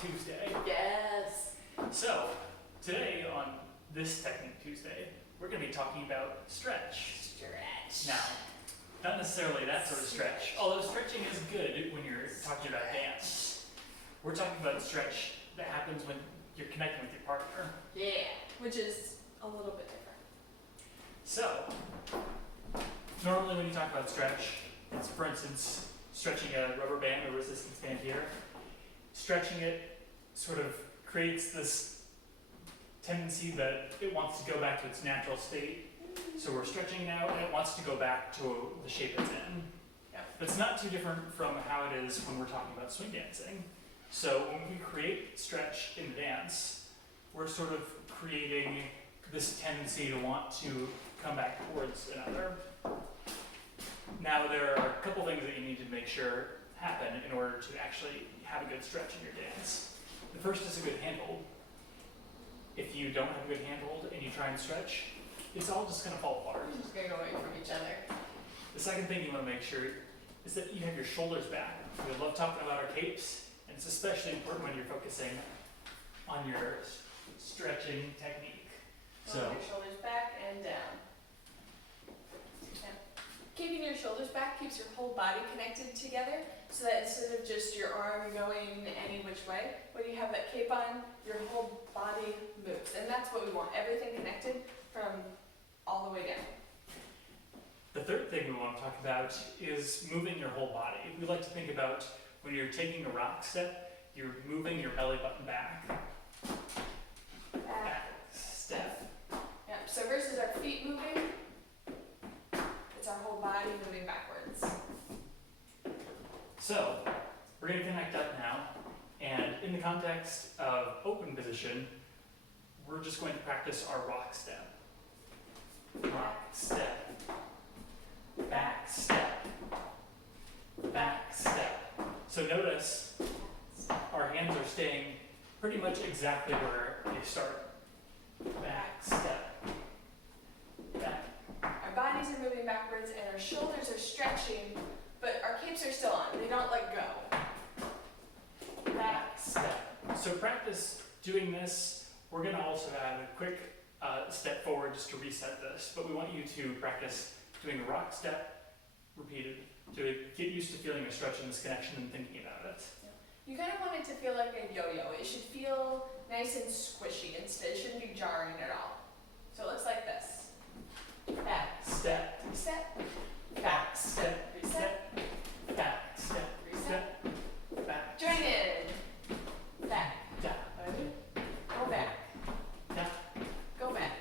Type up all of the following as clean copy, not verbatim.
Tuesday. Yes. So, today on this Technique Tuesday, we're going to be talking about stretch. Stretch. Now, not necessarily that sort of stretch, although stretching is good when you're talking about dance. We're talking about stretch that happens when you're connecting with your partner. Yeah, which is a little bit different. So, normally when you talk about stretch, it's for instance, stretching a rubber band or resistance band here. Stretching it sort of creates this tendency that it wants to go back to its natural state. So we're stretching now and it wants to go back to the shape it's in. Yeah. But it's not too different from how it is when we're talking about swing dancing. So when we create stretch in dance, we're sort of creating this tendency to want to come back towards another. Now there are a couple things that you need to make sure happen in order to actually have a good stretch in your dance. The first is a good handhold. If you don't have a good handhold and you try and stretch, it's all just going to fall apart. We're just gonna go away from each other. The second thing you want to make sure is that you have your shoulders back. We love talking about our capes, and it's especially important when you're focusing on your stretching technique. So, Your shoulders back and down. Yeah. Keeping your shoulders back keeps your whole body connected together, so that instead of just your arm going any which way, when you have that cape on, your whole body moves. And that's what we want, everything connected from all the way down. the third thing we want to talk about is moving your whole body. We like to think about when you're taking a rock step, you're moving your belly button back. Back step. Yeah, so versus our feet moving, it's our whole body moving backwards. So, we're going to connect up now, and in the context of open position, we're just going to practice our rock step. Rock step. Back step. Back step. So notice our hands are staying pretty much exactly where they start. Back step. Back. Our bodies are moving backwards and our shoulders are stretching, but our capes are still on. They don't let go. Back step. So practice doing this. We're going to also add a quick step forward just to reset this, but we want you to practice doing a rock step repeated to get used to feeling a stretch in this connection and thinking about it. You kind of want it to feel like a yo-yo. It should feel nice and squishy instead. It shouldn't be jarring at all. So it looks like this. Back, Step, reset, back, step, reset, back, step, reset. step, back, Join in. Back. da, Go back. da, Go back.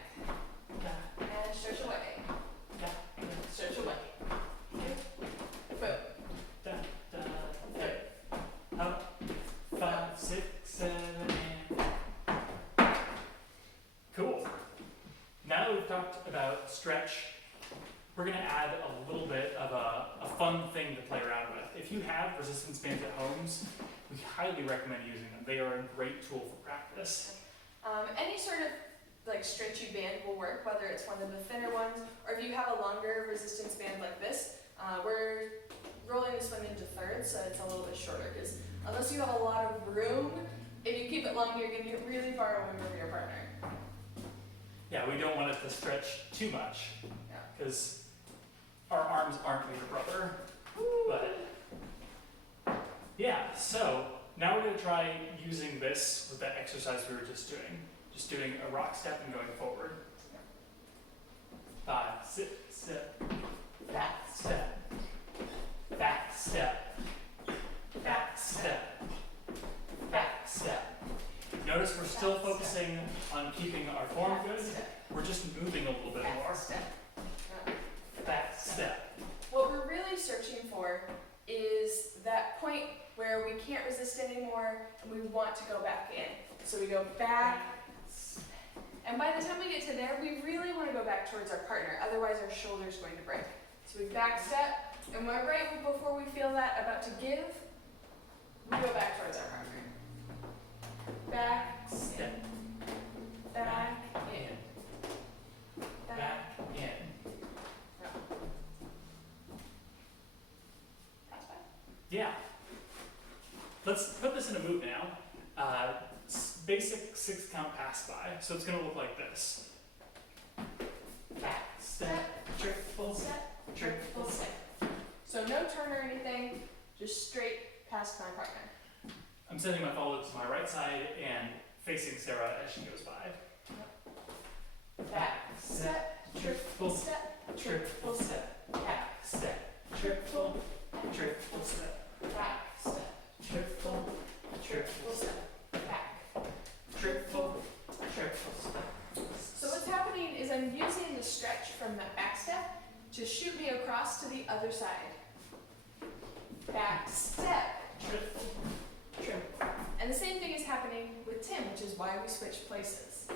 da, And stretch away. da, Stretch away. Boom. da, da, da. Up, 5, 6, 7, and cool. Now that we've talked about stretch, we're going to add a little bit of a fun thing to play around with. If you have resistance bands at homes, we highly recommend using them. They are a great tool for practice. Any sort of like stretchy band will work, whether it's one of the thinner ones, or if you have a longer resistance band like this, we're rolling this one into thirds, so it's a little bit shorter, because unless you have a lot of room, if you keep it long, you're going to get really far away from your partner. Yeah, we don't want it to stretch too much Yeah. because our arms aren't made of rubber. But yeah, so now we're going to try using this with that exercise we were just doing a rock step and going forward. 5, 6, step, back step, back step, back step, back step. Notice we're still focusing on keeping our form good. We're just moving a little bit more. Back step. Yeah. Back step. What we're really searching for is that point where we can't resist anymore and we want to go back in. So we go back, and by the time we get to there, we really want to go back towards our partner, otherwise our shoulder's going to break. So we back step, and right before we feel that about to give, we go back towards our partner. Back, Step. back, in. Back in. That's fine. Yeah. Let's put this in a move now. basic 6-count pass by. So it's gonna look like this. Back, Step, triple, step, triple step. So no turn or anything, just straight past my partner. I'm sending my follow to my right side and facing Sarah as she goes by. Back, step, triple, step, triple step, back, step, triple, triple step, back, step, triple, triple step, back. triple, triple step. So what's happening is I'm using the stretch from that back step to shoot me across to the other side. Back step, Triple, triple, and the same thing is happening with Tim, which is why we switched places.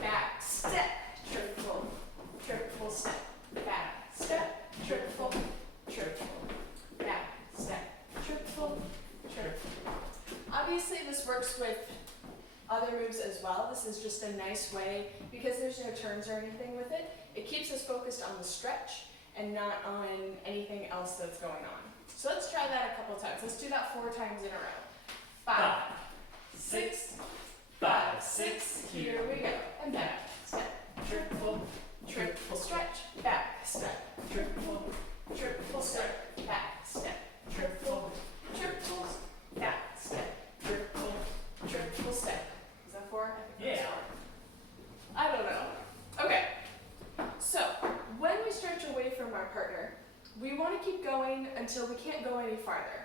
Back step, triple, triple step, back step, triple, triple, back step, triple, triple. Obviously this works with other moves as well. This is just a nice way, because there's no turns or anything with it, it keeps us focused on the stretch and not on anything else that's going on. So let's try that a couple times. Let's do that 4 times in a row. 5, 6, 5, 6, here we go. And back, step, triple, triple stretch, back, step, triple, triple step, back, step, triple, triple, back, step, triple, triple step. Is that 4? I think that's 4. I don't know. Okay. So, when we stretch away from our partner, we want to keep going until we can't go any farther.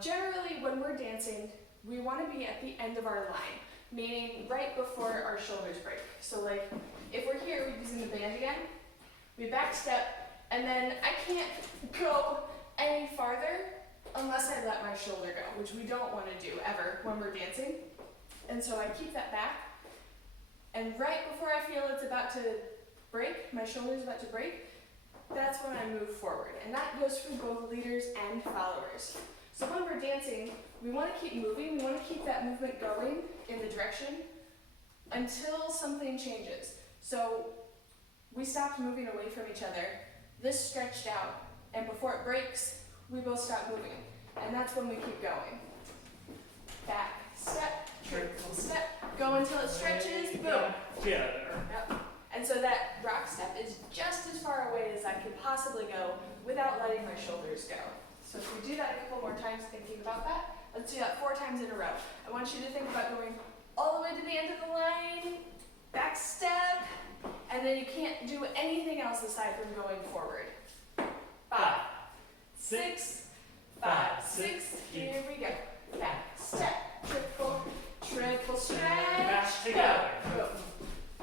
Generally, when we're dancing, we want to be at the end of our line, meaning right before our shoulders break. So like, if we're here, we're using the band again, we back step, and then I can't go any farther unless I let my shoulder go, which we don't want to do ever when we're dancing. And so I keep that back, and right before I feel it's about to break, my shoulder's about to break, that's when I move forward. And that goes for both leaders and followers. So when we're dancing, we want to keep moving, we want to keep that movement going in the direction until something changes. So we stopped moving away from each other, this stretched out, and before it breaks, we both stop moving. And that's when we keep going. Back, step, triple step, go until it stretches, boom. Together. Yep. And so that rock step is just as far away as I could possibly go without letting my shoulders go. So if we do that a couple more times thinking about that, let's do that 4 times in a row. I want you to think about going all the way to the end of the line, back step, and then you can't do anything else aside from going forward. 5, 6, 5, 6, here we go. Back step, triple, triple stretch, Back go, together. boom.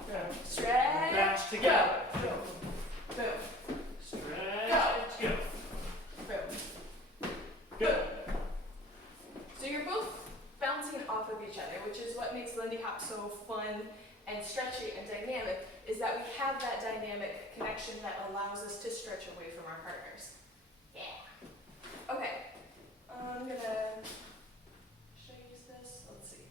Go. Stretch, Back together. go, boom, boom, Stretch, go. boom. Go. So you're both bouncing off of each other, which is what makes Lindy Hop so fun and stretchy and dynamic, is that we have that dynamic connection that allows us to stretch away from our partners. Yeah. Okay. I'm gonna, should I use this? Let's see.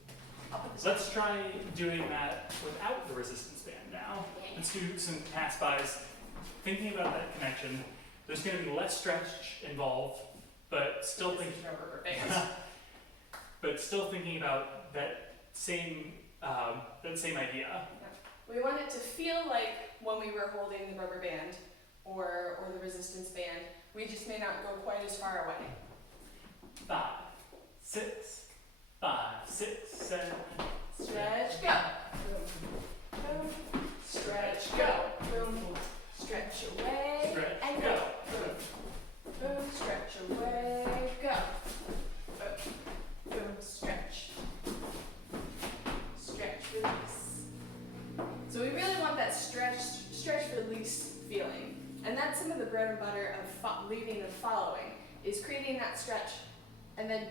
I'll put this Let's try doing that without the resistance band now. Let's do some pass bys. Thinking about that connection, there's going to be less stretch involved, but still thinking, about that same idea. We want it to feel like when we were holding the rubber band or the resistance band, we just may not go quite as far away. 5, 6, 5, 6, 7. Stretch, go. Boom, boom. Stretch, go. Boom. Stretch away Stretch, and go. Boom. Boom. Stretch away, go. Boom. Boom. Stretch. Stretch, release. So we really want that stretch, release feeling. And that's some of the bread and butter of leading and following, is creating that stretch and then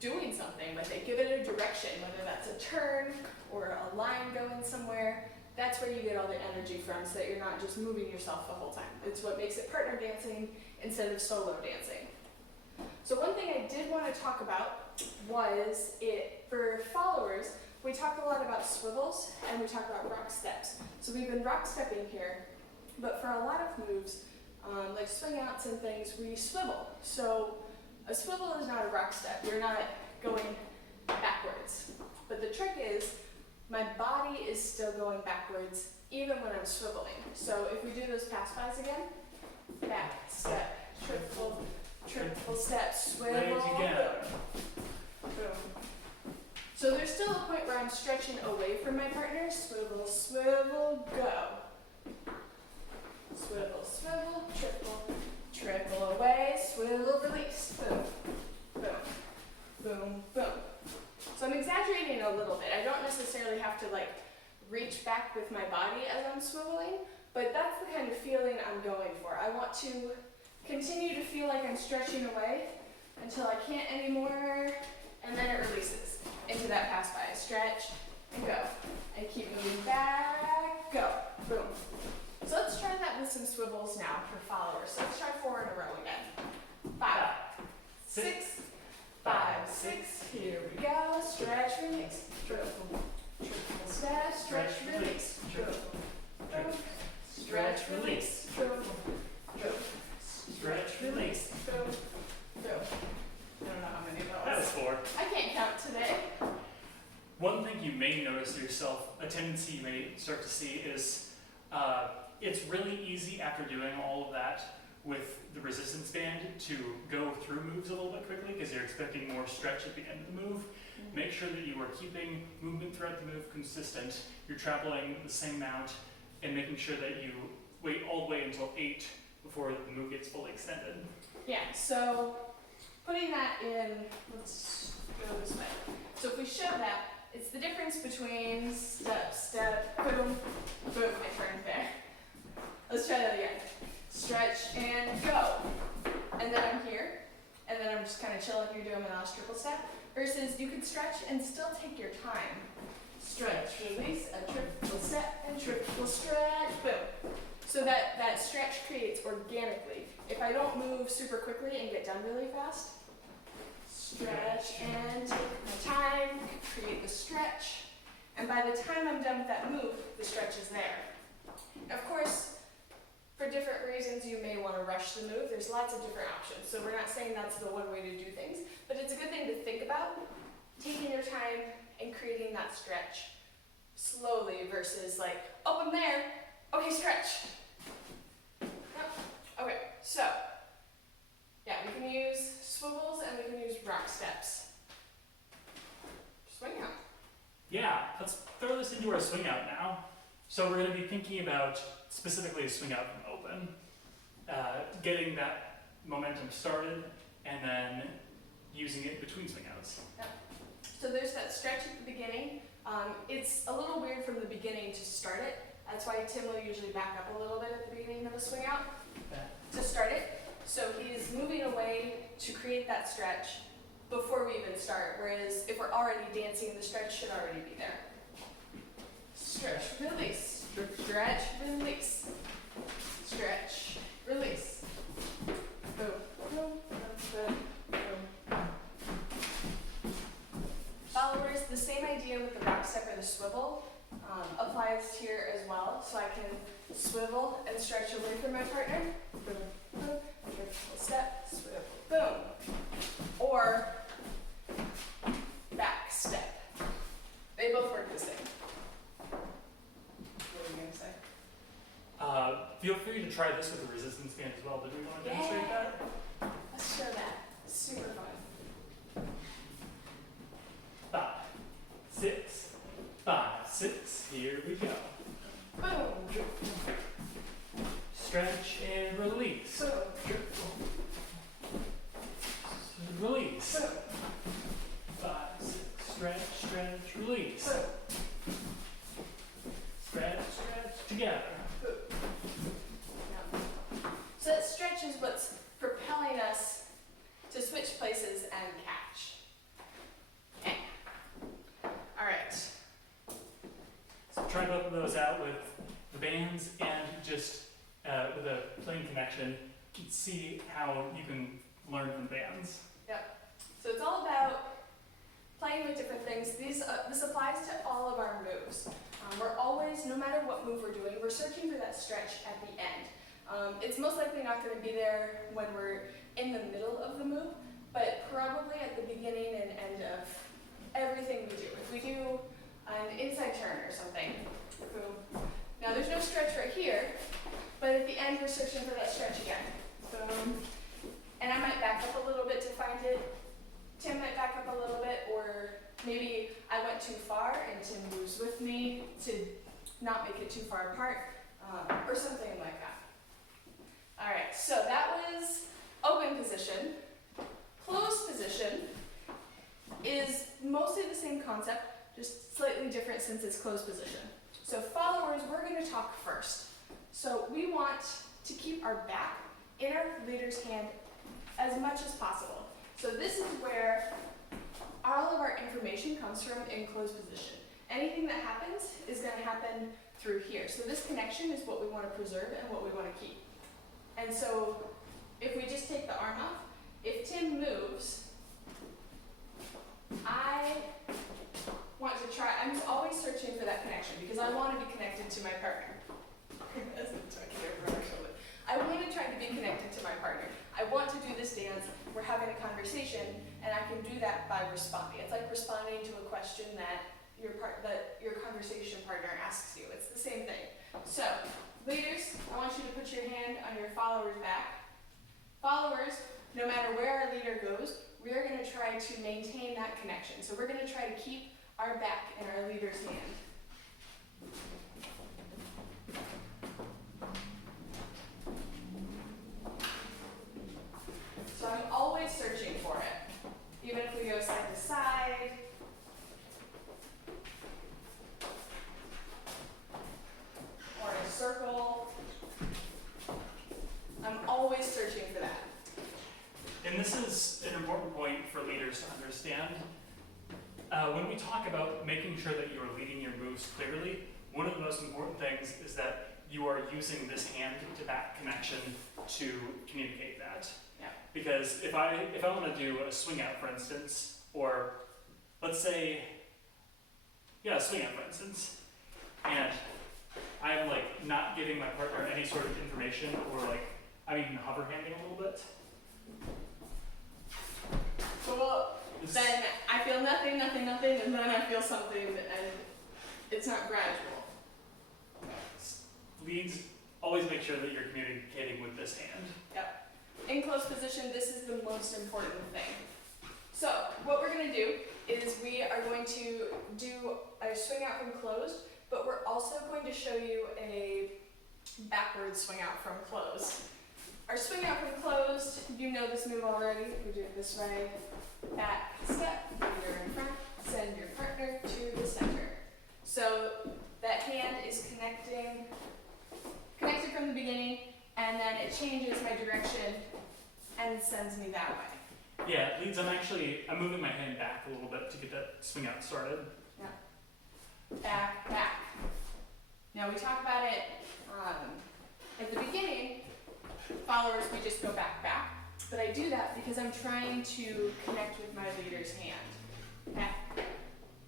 doing something with it. Give it a direction, whether that's a turn or a line going somewhere. That's where you get all the energy from, so that you're not just moving yourself the whole time. It's what makes it partner dancing instead of solo dancing. So one thing I did want to talk about was for followers, we talk a lot about swivels and we talk about rock steps. So we've been rock stepping here, but for a lot of moves, like swing outs and things, we swivel. So a swivel is not a rock step. You're not going backwards. backwards. But the trick is, my body is still going backwards even when I'm swiveling. So if we do those pass-bys again, back, step, triple, triple step, swivel, Ready to go. boom, boom. So there's still a point where I'm stretching away from my partner. Swivel, swivel, go. Swivel, swivel, triple, triple away, swivel, release, boom, boom, boom, boom. So I'm exaggerating a little bit. I don't necessarily have to like reach back with my body as I'm swiveling, but that's the kind of feeling I'm going for. I want to continue to feel like I'm stretching away until I can't anymore, and then it releases into that pass by. Stretch and go, and keep moving back, go, boom. So let's try that with some swivels now for followers. So let's try 4 in a row again. 5, 6, 5, 6, here we go. Stretch, release, triple, triple step, stretch, release, triple, triple, stretch, release, triple, triple, Stretch, release. boom, boom. I don't know how many of That was those. 4. I can't count today. One thing you may notice yourself, a tendency you may start to see is it's really easy after doing all of that with the resistance band to go through moves a little bit quickly because you're expecting more stretch at the end of the move. Make sure that you are keeping movement throughout the move consistent. You're traveling the same amount and making sure that you wait all the way until 8 before the move gets fully extended. Yeah, so putting that in, let's go this way. So if we show that, it's the difference between step, step, boom, boom, I turned there. Let's try that again. Stretch and go. And then I'm here, and then I'm just kind of chill like you're doing an Oz triple step. Versus you could stretch and still take your time. Stretch, release, a triple step, and triple stretch, boom. So that stretch creates organically. If I don't move super quickly and get done really fast, stretch and take my time, create the stretch, and by the time I'm done with that move, the stretch is there. Of course, for different reasons, you may want to rush the move. There's lots of different options, so we're not saying that's the one way to do things, but it's a good thing to think about, taking your time and creating that stretch slowly versus like, oh, I'm there, okay, stretch. Yep. Okay, so, yeah, we can use swivels and we can use rock steps. Swing out. Yeah, let's throw this into our swing out now. So we're going to be thinking about specifically a swing out from open, getting that momentum started, and then using it between swing outs. So there's that stretch at the beginning. It's a little weird from the beginning to start it. That's why Tim will usually back up a little bit at the beginning of a swing out to start it. So he's moving away to create that stretch before we even start, whereas if we're already dancing, the stretch should already be there. Stretch, release, stretch, release, stretch, release. Boom, boom, boom, boom, boom. Followers, the same idea with the rock step or the swivel applies here as well. So I can swivel and stretch away from my partner. Boom, boom, triple step, swivel, boom. Or back step. They both work the same. What were you going to say? Feel free to try this with the resistance band as well. Did we want to demonstrate that? Let's show that. Super fun. 5, 6, 5, 6. Here we go. Boom. Stretch and release. Boom. Release. Boom. 5, 6. Stretch, stretch, release. Boom. Stretch, stretch, together. So that stretch is what's propelling us to switch places and catch. Okay. All right. So try both of those out with the bands and just with a plain connection. You can see how you can learn from bands. So it's all about playing with different things. This applies to all of our moves. We're always, no matter what move we're doing, we're searching for that stretch at the end. It's most likely not going to be there when we're in the middle of the move, but probably at the beginning and end of everything we do. If we do an inside turn or something, boom. Now there's no stretch right here, but at the end we're searching for that stretch again. Boom. And I might back up a little bit to find it. Tim might back up a little bit, or maybe I went too far and Tim moves with me to not make it too far apart, or something like that. All right, so that was open position. Closed position is mostly the same concept, just slightly different since it's closed position. So followers, we're going to talk first. So we want to keep our back in our leader's hand as much as possible. So this is where all of our information comes from in closed position. Anything that happens is going to happen through here. So this connection is what we want to preserve and what we want to keep. And so if we just take the arm off, if Tim moves, I want to try, I'm always searching for that connection because I want to be connected to my partner. I want to try to be connected to my partner. I want to do this dance, we're having a conversation, and I can do that by responding. It's like responding to a question that your conversation partner asks you. It's the same thing. So, leaders, I want you to put your hand on your follower's back. Followers, no matter where our leader goes, we are going to try to maintain that connection. So we're going to try to keep our back in our leader's hand. So I'm always searching for it. Even if we go side to side. Or in a circle. I'm always searching for that. And this is an important point for leaders to understand. When we talk about making sure that you are leading your moves clearly, one of the most important things is that you are using this hand to back connection to communicate that. Yeah. Because if I want to do a swing out, for instance, or let's say, a swing out, for instance, and I'm like not giving my partner any sort of information, or like I'm even hover handing a little bit. Well, then I feel nothing, and then I feel something, and it's not gradual. Leads, always make sure that you're communicating with this hand. Yep. In close position, this is the most important thing. So, what we're going to do is we are going to do a swing out from closed, but we're also going to show you a backward swing out from closed. Our swing out from closed, you know this move already. We do it this way. Back step, leader in front, send your partner to the center. So that hand is connected from the beginning, and then it changes my direction and sends me that way. Yeah, leads, I'm moving my hand back a little bit to get that swing out started. Yeah. Back, back. Now we talk about it at the beginning. Followers, we just go back, back. But I do that because I'm trying to connect with my leader's hand. Back,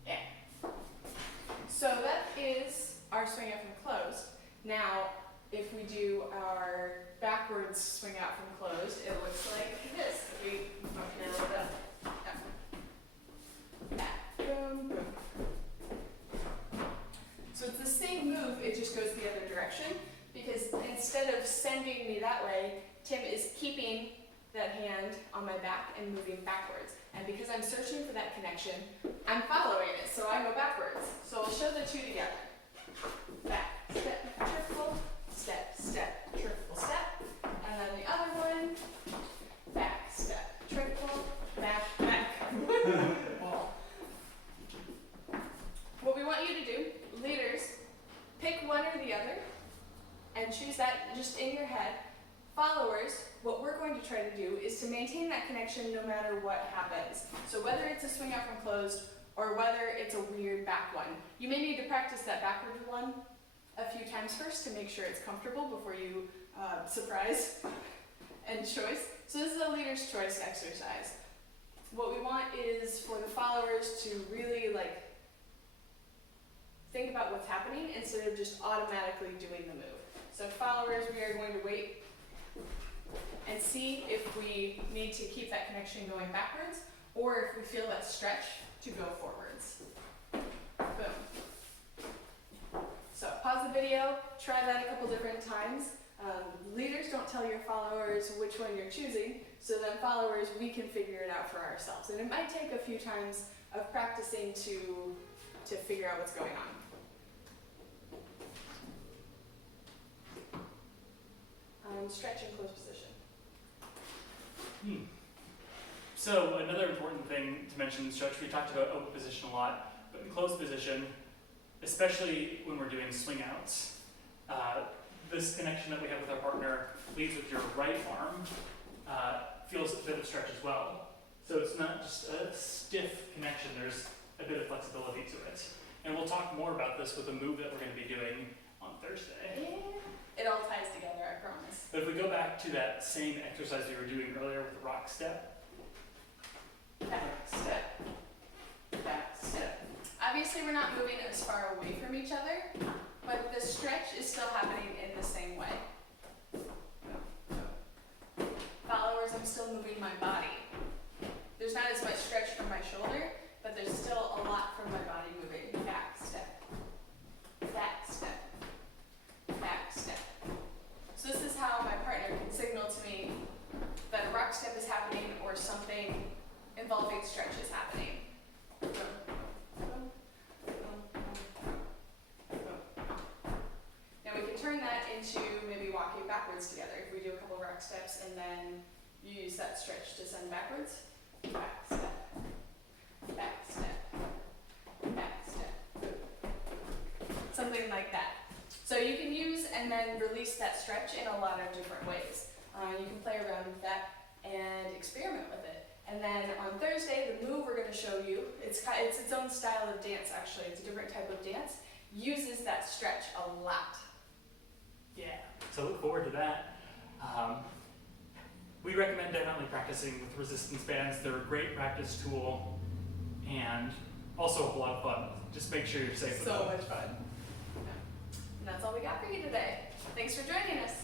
yeah. So that is our swing out from closed. Now, if we do our backwards swing out from closed, it looks like this. We okay, a little bit. Yeah. Back, boom, boom. So it's the same move, it just goes the other direction. Because instead of sending me that way, Tim is keeping that hand on my back and moving backwards. And because I'm searching for that connection, I'm following it, so I go backwards. So I'll show the two together. Back, step, triple, step, step, triple, step. And then the other one, back, step, triple, back, back. What we want you to do, leaders, pick one or the other and choose that just in your head. Followers, what we're going to try to do is to maintain that connection no matter what happens. So whether it's a swing out from closed or whether it's a weird back one. You may need to practice that backward one a few times first to make sure it's comfortable before you surprise and choice. So this is a leader's choice exercise. What we want is for the followers to really think about what's happening instead of just automatically doing the move. So followers, we are going to wait and see if we need to keep that connection going backwards, or if we feel that stretch to go forwards. Boom. So pause the video, try that a couple different times. Leaders don't tell your followers which one you're choosing, so then followers, we can figure it out for ourselves. And it might take a few times of practicing to figure out what's going on. Stretch and close position. So another important thing to mention in stretch, we talked about open position a lot, but in closed position, especially when we're doing swing outs, this connection that we have with our partner leads with your right arm, feels a bit of stretch as well. So it's not just a stiff connection, there's a bit of flexibility to it. And we'll talk more about this with a move that we're going to be doing on Thursday. Yeah. It all ties together, I promise. But if we go back to that same exercise we were doing earlier with the rock step. Back step. Back step. Obviously we're not moving as far away from each other, but the stretch is still happening in the same way. Followers, I'm still moving my body. There's not as much stretch from my shoulder, but there's still a lot from my body moving. Back step. Back step. Back step. So this is how my partner can signal to me that a rock step is happening or something involving stretch is happening. Boom. Boom. Boom. Boom. Now we can turn that into maybe walking backwards together. If we do a couple rock steps and then you use that stretch to send backwards. Back step. Back step. Back step. Something like that. So you can use and then release that stretch in a lot of different ways. You can play around with that and experiment with it. And then on Thursday, the move we're going to show you, it's its own style of dance actually, it's a different type of dance, uses that stretch a lot. Yeah, so look forward to that. We recommend definitely practicing with resistance bands. They're a great practice tool and also a lot of fun. Just make sure you're safe with them. So much fun. And that's all we got for you today. Thanks for joining us.